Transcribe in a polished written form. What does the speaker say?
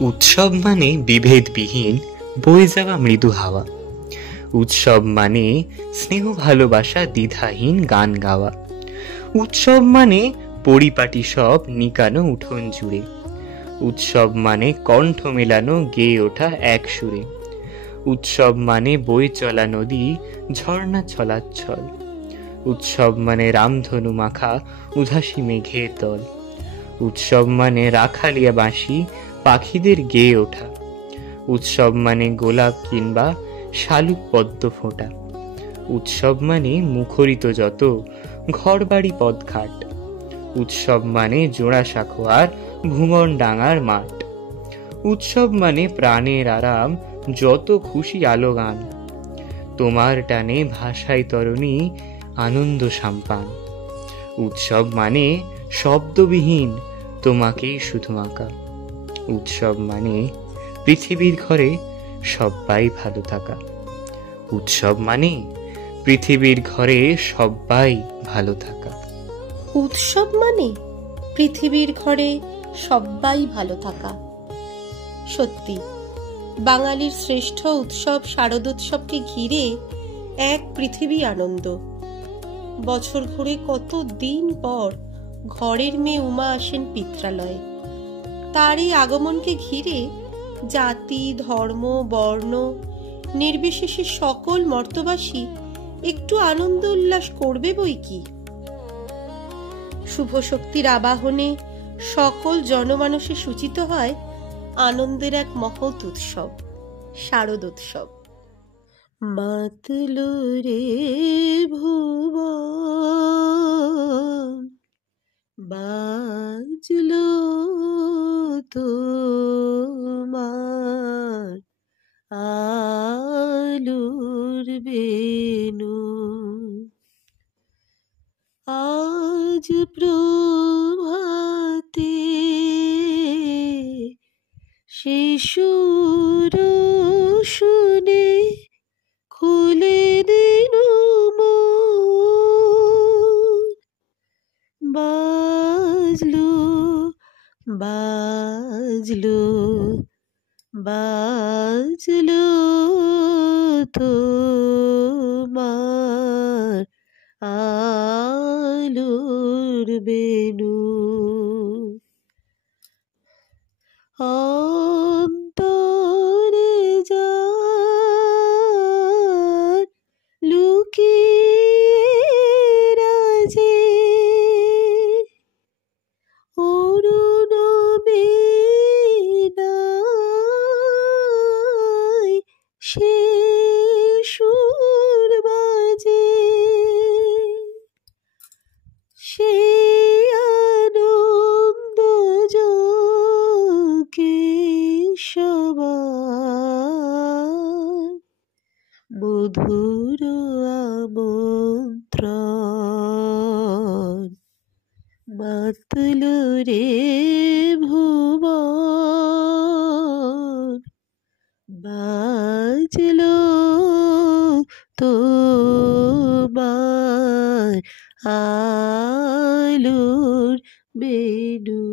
উৎসব মানে বিভেদবিহীন বয়ে যাওয়া মৃদু হাওয়া। উৎসব মানে স্নেহ ভালোবাসা দ্বিধাহীন গান গাওয়া। উৎসব মানে পরিপাটি সব নিকানো উঠোন জুড়ে। উৎসব মানে কণ্ঠ মেলানো গেয়ে ওঠা এক সুরে। উৎসব মানে বয়ে চলা নদী ঝর্ণা ছলাচ্ছল। উৎসব মানে রামধনু মাখা উদাসী মেঘের দল। উৎসব মানে রাখালিয়া বাঁশি পাখিদের গেয়ে ওঠা। উৎসব মানে গোলাপ কিংবা শালুক পদ্ম ফোঁটা। উৎসব মানে মুখরিত যত ঘর বাড়ি পদঘাট। উৎসব মানে জোড়াসাঁকো আর ভুবন ডাঙার মাঠ। উৎসব মানে প্রাণের আরাম যত খুশি আলো গান। তোমার টানে ভাষায় তরণী আনন্দ সাম্পান। উৎসব মানে শব্দবিহীন তোমাকেই শুধু আঁকা। উৎসব মানে পৃথিবীর ঘরে সবাই ভালো থাকা। উৎসব মানে পৃথিবীর ঘরে সবাই ভালো থাকা। উৎসব মানে পৃথিবীর ঘরে সবাই ভালো থাকা। সত্যি বাঙালির শ্রেষ্ঠ উৎসব শারদোৎসবকে ঘিরে এক পৃথিবী আনন্দ। বছর ঘুরে কত দিন পর ঘরের মেয়ে উমা আসেন পিত্রালয়ে। তার এই আগমনকে ঘিরে জাতি ধর্ম বর্ণ নির্বিশেষে সকল মর্তবাসী একটু আনন্দ উল্লাস করবে বই কি। শুভ শক্তির আবাহনে সকল জনমানসে সূচিত হয় আনন্দের এক মহৎ উৎসব, শারদোৎসব। মাতলো রে ভুবন, বাজলো তোমার আলোর বেনু। আজ প্রভাতে সে সুর শুনে খুলে দিল মন। বাজলো বাজলো বাজলো তোমার আলোর বেনু। অন্তরে যার লুকিয়ে রাজে অরুণ বীণায় সে সুর বাজে। সে আনন্দ যোগে সবার মধুর আমন্ত্রণ। মাতলো রে ভুবন, বাজলো তোমার আলোর বেনু।